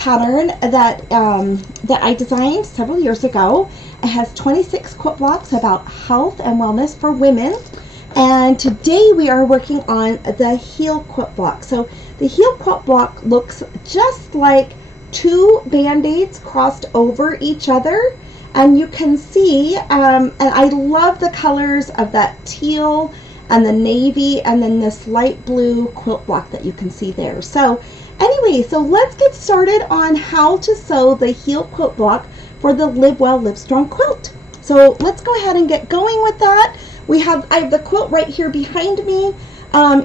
pattern that I designed several years ago. It has 26 quilt blocks about health and wellness for women. And today we are working on the heel quilt block. So the heel quilt block looks just like two band-aids crossed over each other. And you can see, and I love the colors of that teal and the navy and then this light blue quilt block that you can see there. So anyway, so let's get started on how to sew the heel quilt block for the Live Well, Live Strong quilt. So let's go ahead and get going with that. I have the quilt right here behind me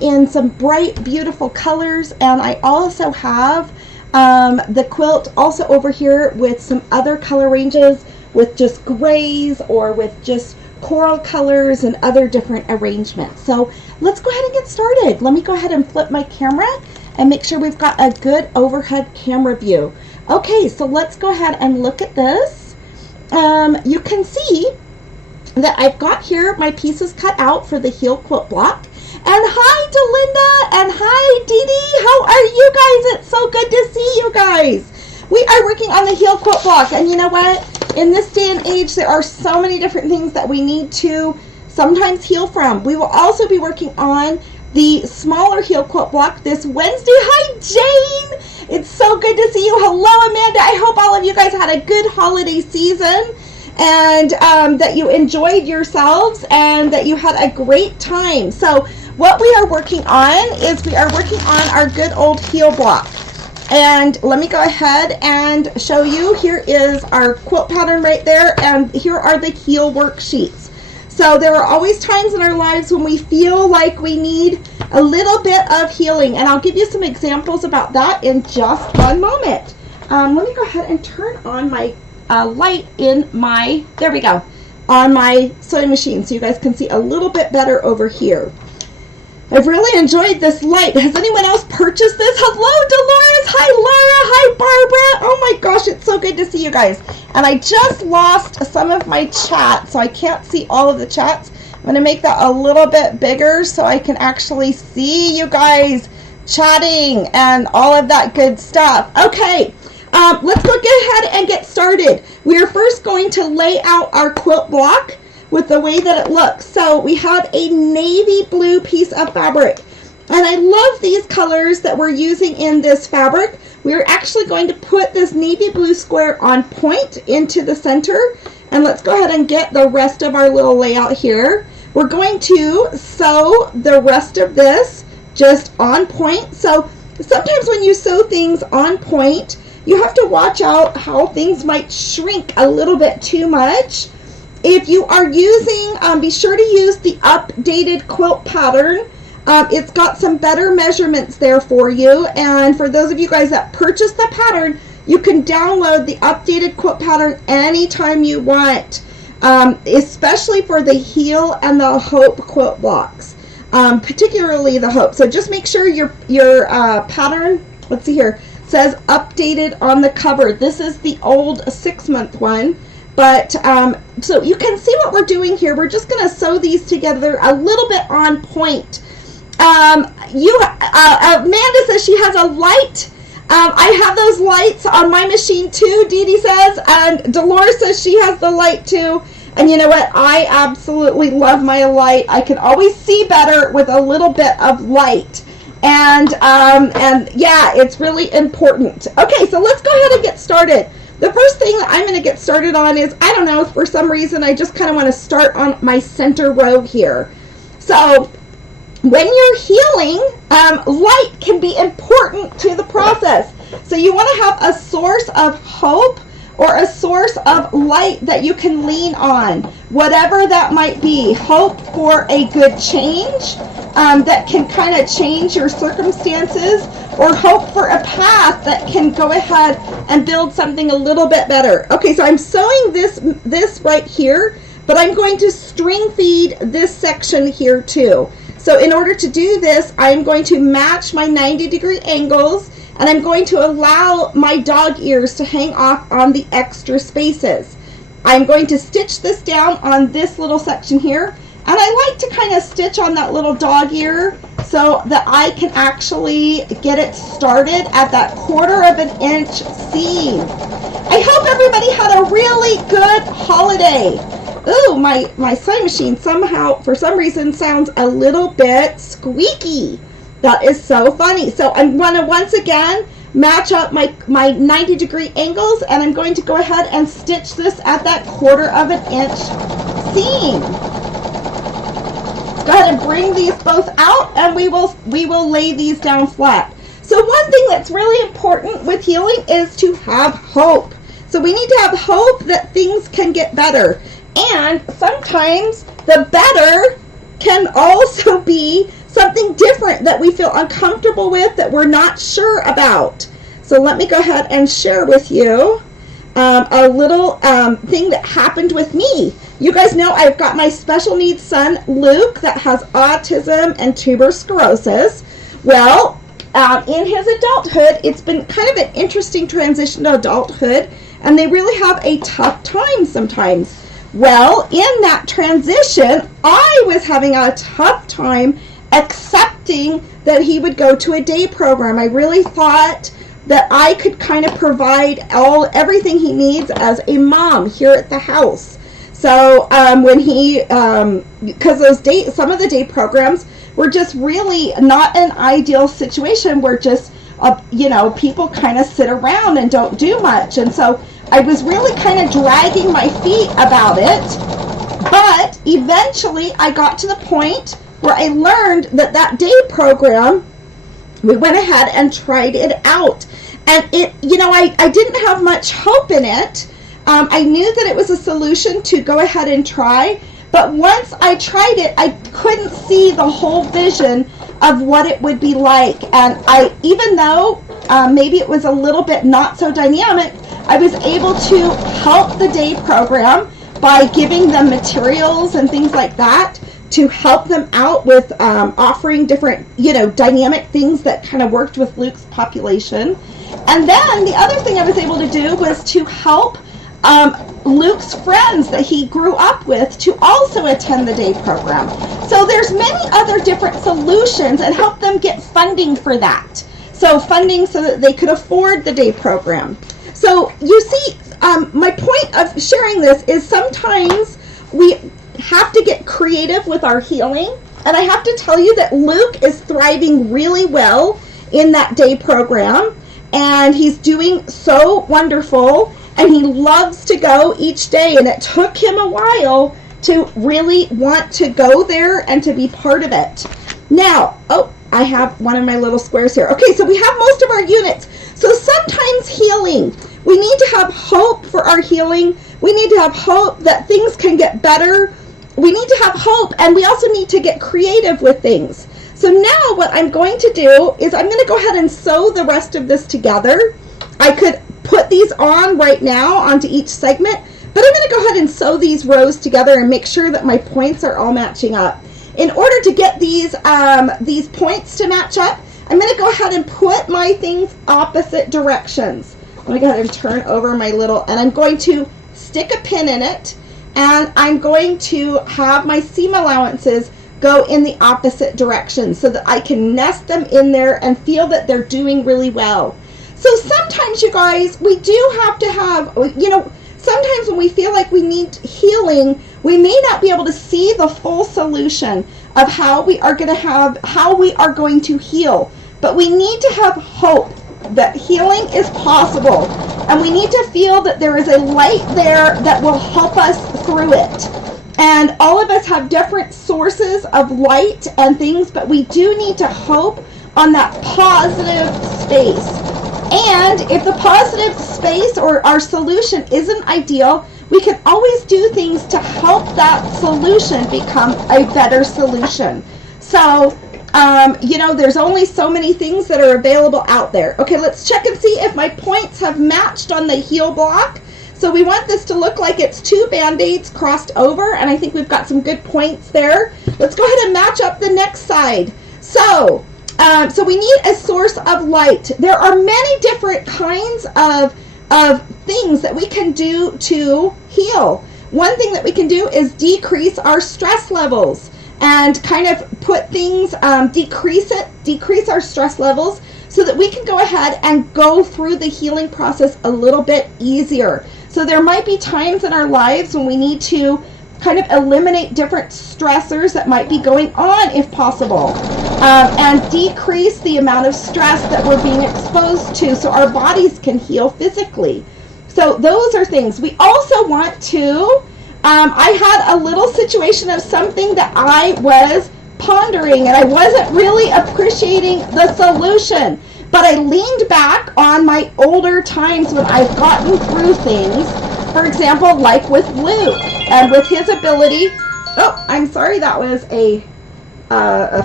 in some bright, beautiful colors, and I also have the quilt also over here with some other color ranges with just grays or with just coral colors and other different arrangements. So let's go ahead and get started. Let me go ahead and flip my camera and make sure we've got a good overhead camera view. Okay, so let's go ahead and look at this. You can see that I've got here my pieces cut out for the heel quilt block. And hi Delinda and hi Dee Dee, how are you guys? It's so good to see you guys. We are working on the heel quilt block, and you know what? In this day and age, there are so many different things that we need to sometimes heal from. We will also be working on the smaller heel quilt block this Wednesday. Hi Jane, it's so good to see you. Hello Amanda, I hope all of you guys had a good holiday season and that you enjoyed yourselves and that you had a great time. So what we are working on is we are working on our good old heel block. And let me go ahead and show you. Here is our quilt pattern right there, and here are the heel worksheets. So there are always times in our lives when we feel like we need a little bit of healing, and I'll give you some examples about that in just one moment. Let me go ahead and turn on my light in my, there we go, on my sewing machine so you guys can see a little bit better over here. I've really enjoyed this light. Has anyone else purchased this? Hello, Dolores. Hi, Laura. Hi, Barbara. Oh my gosh, it's so good to see you guys. And I just lost some of my chat, so I can't see all of the chats. I'm going to make that a little bit bigger so I can actually see you guys chatting and all of that good stuff. Okay, let's go get ahead and get started. We are first going to lay out our quilt block with the way that it looks. So we have a navy blue piece of fabric, and I love these colors that we're using in this fabric. We're actually going to put this navy blue square on point into the center, and let's go ahead and get the rest of our little layout here. We're going to sew the rest of this just on point. So sometimes when you sew things on point, you have to watch out how things might shrink a little bit too much. If you are using, be sure to use the updated quilt pattern. It's got some better measurements there for you. And for those of you guys that purchase the pattern, you can download the updated quilt pattern anytime you want, especially for the heel and the hope quilt blocks, particularly the hope. So just make sure your pattern, let's see here, says updated on the cover. This is the old 6-month one. But so you can see what we're doing here. We're just going to sew these together a little bit on point. Amanda says she has a light. I have those lights on my machine too, Dee Dee says. And Dolores says she has the light too. And you know what? I absolutely love my light. I can always see better with a little bit of light. And yeah, it's really important. Okay, so let's go ahead and get started. The first thing that I'm going to get started on is, I don't know, for some reason I just kind of want to start on my center row here. So when you're healing, light can be important to the process. So you want to have a source of hope or a source of light that you can lean on, whatever that might be. Hope for a good change that can kind of change your circumstances, or hope for a path that can go ahead and build something a little bit better. Okay, so I'm sewing this right here, but I'm going to string feed this section here too. So in order to do this, I'm going to match my 90-degree angles, and I'm going to allow my dog ears to hang off on the extra spaces. I'm going to stitch this down on this little section here, And I like to kind of stitch on that little dog ear so that I can actually get it started at that 1/4 inch seam. I hope everybody had a really good holiday. Ooh, my sewing machine somehow, for some reason, sounds a little bit squeaky. That is so funny. So I'm going to once again match up my 90-degree angles, and I'm going to go ahead and stitch this at that 1/4 inch seam. Let's go ahead and bring these both out, and we will lay these down flat. So one thing that's really important with healing is to have hope. So we need to have hope that things can get better. And sometimes the better can also be something different that we feel uncomfortable with, that we're not sure about. So let me go ahead and share with you a little thing that happened with me. You guys know I've got my special needs son, Luke, that has autism and tuberous sclerosis. Well, in his adulthood, it's been kind of an interesting transition to adulthood, and they really have a tough time sometimes. Well, in that transition, I was having a tough time accepting that he would go to a day program. I really thought that I could kind of provide everything he needs as a mom here at the house. So when he, because some of the day programs were just really not an ideal situation where just, people kind of sit around and don't do much. And so I was really kind of dragging my feet about it. But eventually I got to the point where I learned that day program, we went ahead and tried it out. And I didn't have much hope in it. I knew that it was a solution to go ahead and try. But once I tried it, I couldn't see the whole vision of what it would be like. And even though maybe it was a little bit not so dynamic, I was able to help the day program by giving them materials and things like that to help them out with offering different, dynamic things that kind of worked with Luke's population. And then the other thing I was able to do was to help Luke's friends that he grew up with to also attend the day program. So there's many other different solutions, and help them get funding for that. So funding so that they could afford the day program. So you see, my point of sharing this is sometimes we have to get creative with our healing. And I have to tell you that Luke is thriving really well in that day program. And he's doing so wonderful. And he loves to go each day. And it took him a while to really want to go there and to be part of it. Now, I have one of my little squares here. Okay, so we have most of our units. So sometimes healing, we need to have hope for our healing. We need to have hope that things can get better. We need to have hope, and we also need to get creative with things. So now what I'm going to do is I'm going to go ahead and sew the rest of this together. I could put these on right now onto each segment, but I'm going to go ahead and sew these rows together and make sure that my points are all matching up. In order to get these points to match up, I'm going to go ahead and put my things opposite directions. I'm going to go ahead and turn over my little, and I'm going to stick a pin in it, and I'm going to have my seam allowances go in the opposite direction so that I can nest them in there and feel that they're doing really well. So sometimes, you guys, we do have to have, sometimes when we feel like we need healing, we may not be able to see the full solution of how we are going to heal. But we need to have hope that healing is possible. And we need to feel that there is a light there that will help us through it. And all of us have different sources of light and things, but we do need to hope on that positive space. And if the positive space or our solution isn't ideal, we can always do things to help that solution become a better solution. So, there's only so many things that are available out there. Okay, let's check and see if my points have matched on the heel block. So we want this to look like it's 2 Band-Aids crossed over, and I think we've got some good points there. Let's go ahead and match up the next side. So we need a source of light. There are many different kinds of things that we can do to heal. one thing that we can do is decrease our stress levels and kind of put things, decrease our stress levels so that we can go ahead and go through the healing process a little bit easier. So there might be times in our lives when we need to kind of eliminate different stressors that might be going on if possible, and decrease the amount of stress that we're being exposed to so our bodies can heal physically. So those are things. We also want to, I had a little situation of something that I was pondering and I wasn't really appreciating the solution, but I leaned back on my older times when I've gotten through things. For example, like with Luke and with his ability. Oh, I'm sorry, that was a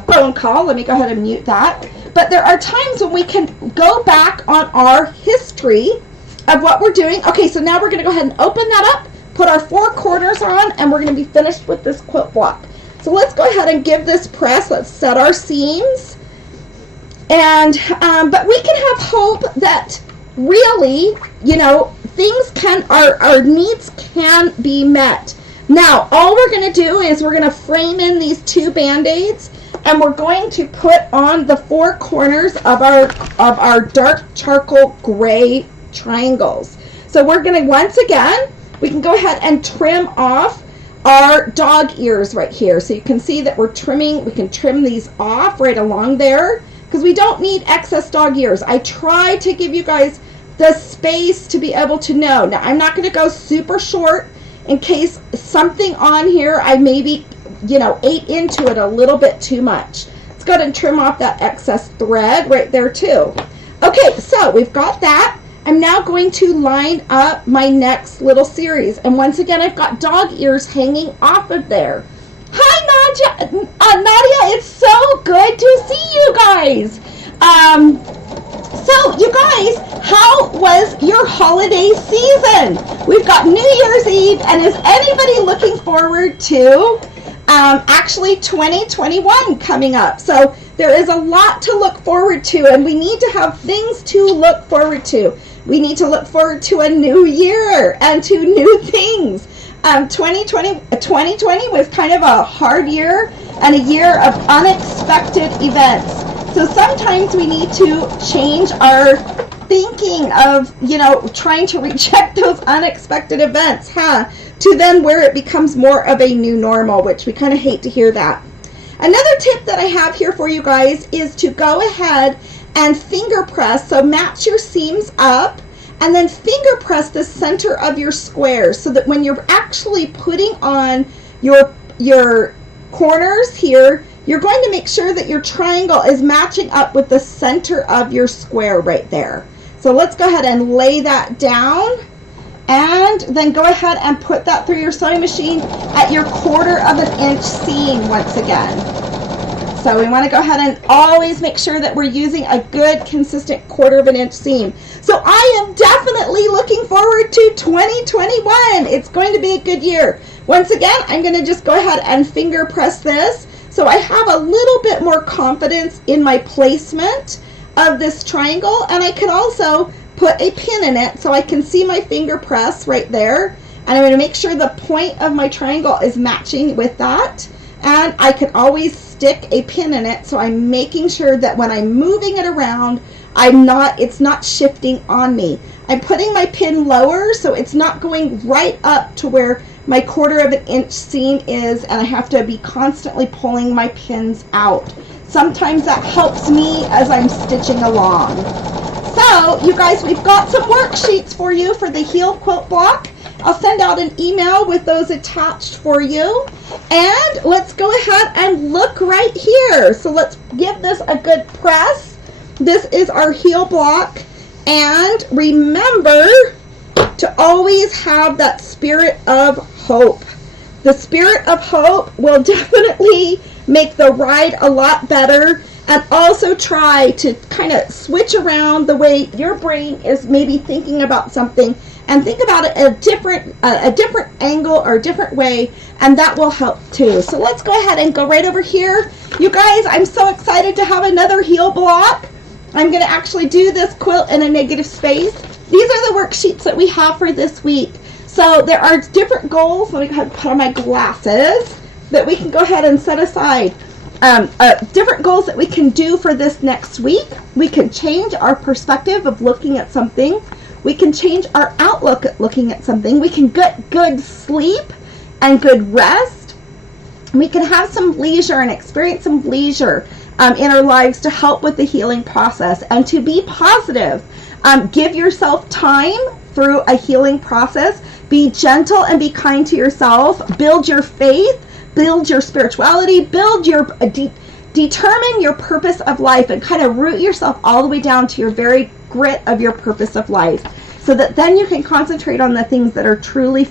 phone call. Let me go ahead and mute that. But there are times when we can go back on our history of what we're doing. Okay, so now we're going to go ahead and open that up, put our 4 corners on, and we're going to be finished with this quilt block. So let's go ahead and give this press. Let's set our seams. And but we can have hope that really, you know, things can, our needs can be met. Now, all we're going to do is we're going to frame in these 2 Band-Aids, and we're going to put on the 4 corners of our dark charcoal gray triangles. So we're going to, once again, we can go ahead and trim off our dog ears right here. So you can see that we're trimming, we can trim these off right along there because we don't need excess dog ears. I try to give you guys the space to be able to know. Now, I'm not going to go super short in case something on here I maybe, you know, ate into it a little bit too much. Let's go ahead and trim off that excess thread right there too. Okay, so we've got that. I'm now going to line up my next little series. And once again, I've got dog ears hanging off of there. Hi, Nadia, it's so good to see you guys. So, you guys, how was your holiday season? We've got New Year's Eve, and is anybody looking forward to actually 2021 coming up? So, there is a lot to look forward to, and we need to have things to look forward to. We need to look forward to a new year and to new things. 2020 was kind of a hard year and a year of unexpected events. So sometimes we need to change our thinking of, you know, trying to reject those unexpected events, to then where it becomes more of a new normal, which we kind of hate to hear that. Another tip that I have here for you guys is to go ahead and finger press, so match your seams up, and then finger press the center of your squares so that when you're actually putting on your corners here, you're going to make sure that your triangle is matching up with the center of your square right there. So let's go ahead and lay that down, and then go ahead and put that through your sewing machine at your 1/4 inch seam once again. So we want to go ahead and always make sure that we're using a good consistent 1/4 inch seam. So I am definitely looking forward to 2021. It's going to be a good year. Once again, I'm going to just go ahead and finger press this so I have a little bit more confidence in my placement of this triangle, and I can also put a pin in it so I can see my finger press right there, and I'm going to make sure the point of my triangle is matching with that, and I can always stick a pin in it so I'm making sure that when I'm moving it around, it's not shifting on me. I'm putting my pin lower so it's not going right up to where my 1/4 inch seam is, and I have to be constantly pulling my pins out. Sometimes that helps me as I'm stitching along. So, you guys, we've got some worksheets for you for the heel quilt block. I'll send out an email with those attached for you. And let's go ahead and look right here. So let's give this a good press. This is our heel block. And remember to always have that spirit of hope. The spirit of hope will definitely make the ride a lot better, and also try to kind of switch around the way your brain is maybe thinking about something, and think about it a different angle or a different way, and that will help too. So let's go ahead and go right over here. You guys, I'm so excited to have another heel block. I'm going to actually do this quilt in a negative space. These are the worksheets that we have for this week. So So there are different goals. Let me go ahead and put on my glasses that we can go ahead and set aside. Different goals that we can do for this next week. We can change our perspective of looking at something. We can change our outlook at looking at something. We can get good sleep and good rest. We can have some leisure and experience some leisure in our lives to help with the healing process and to be positive. Give yourself time through a healing process. Be gentle and be kind to yourself. Build your faith. Build your spirituality. Build your determine your purpose of life and kind of root yourself all the way down to your very grit of your purpose of life, so that then you can concentrate on the things that are truly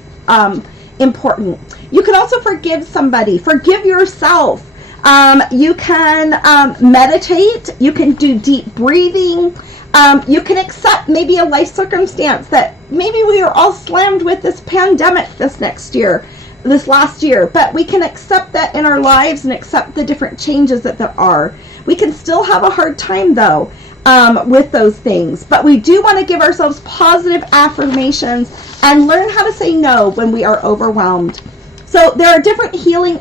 important. You can also forgive somebody. Forgive yourself. You can meditate. You can do deep breathing. You can accept maybe a life circumstance that maybe we are all slammed with this pandemic this last year, but we can accept that in our lives and accept the different changes that there are. We can still have a hard time though with those things, but we do want to give ourselves positive affirmations and learn how to say no when we are overwhelmed. So there are different healing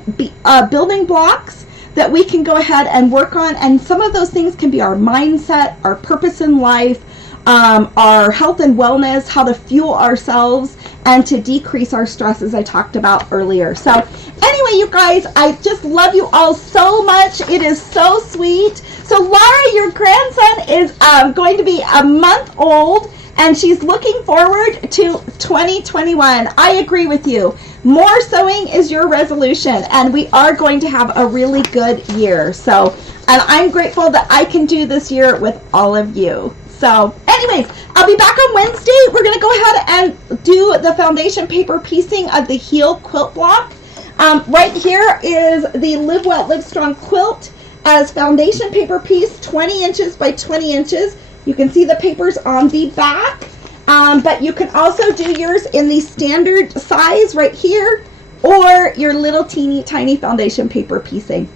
building blocks that we can go ahead and work on, and some of those things can be our mindset, our purpose in life, our health and wellness, how to fuel ourselves, and to decrease our stress, as I talked about earlier. So anyway, you guys, I just love you all so much. It is so sweet. So Laura, your grandson is going to be a month old, and she's looking forward to 2021. I agree with you. More sewing is your resolution, and we are going to have a really good year. So, and I'm grateful that I can do this year with all of you. So anyways, I'll be back on Wednesday. We're going to go ahead and do the foundation paper piecing of the Heal quilt block. Right here is the Live Well, Live Strong quilt as foundation paper piece, 20 inches by 20 inches. You can see the papers on the back, but you can also do yours in the standard size right here, or your little teeny tiny foundation paper piecing.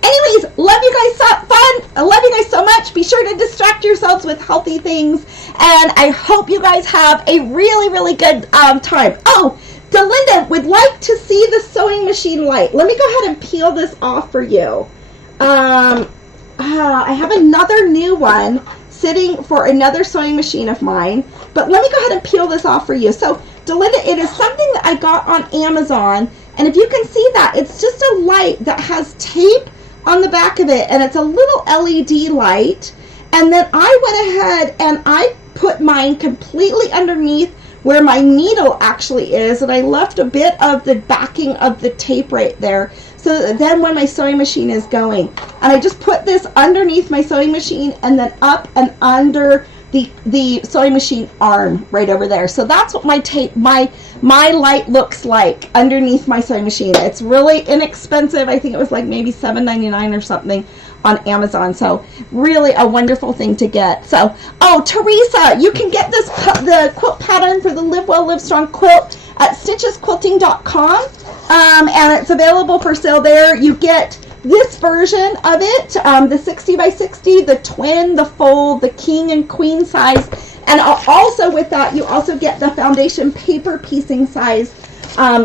Anyways, love you guys, so fun. I love you guys so much. Be sure to distract yourselves with healthy things, and I hope you guys have a really, really good time. Oh, Delinda would like to see the sewing machine light. Let me go ahead and peel this off for you. I have another new one sitting for another sewing machine of mine, but let me go ahead and peel this off for you. So, Delinda, it is something that I got on Amazon, and if you can see that, it's just a light that has tape on the back of it, and it's a little LED light. And then I went ahead and I put mine completely underneath where my needle actually is, and I left a bit of the backing of the tape right there, so that then when my sewing machine is going, and I just put this underneath my sewing machine and then up and under the sewing machine arm right over there. So that's what my tape, my light looks like underneath my sewing machine. It's really inexpensive. I think it was like maybe $7.99 or something on Amazon. So really a wonderful thing to get. So, oh, Teresa, you can get the quilt pattern for the Live Well, Live Strong quilt at stitchesquilting.com, and it's available for sale there. You get this version of it, the 60 by 60, the twin, the fold, the king and queen size, and also with that you also get the foundation paper piecing size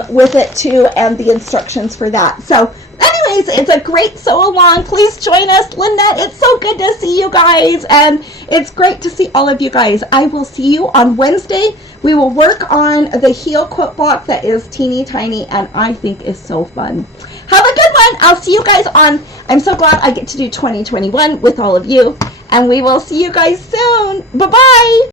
with it too, and the instructions for that. So anyways, it's a great sew along. Please join us. Lynette, it's so good to see you guys, and it's great to see all of you guys. I will see you on Wednesday. We will work on the Heal quilt block that is teeny tiny and I think is so fun. Have a good one. I'll see you guys on, I'm so glad I get to do 2021 with all of you, and we will see you guys soon. Bye-bye.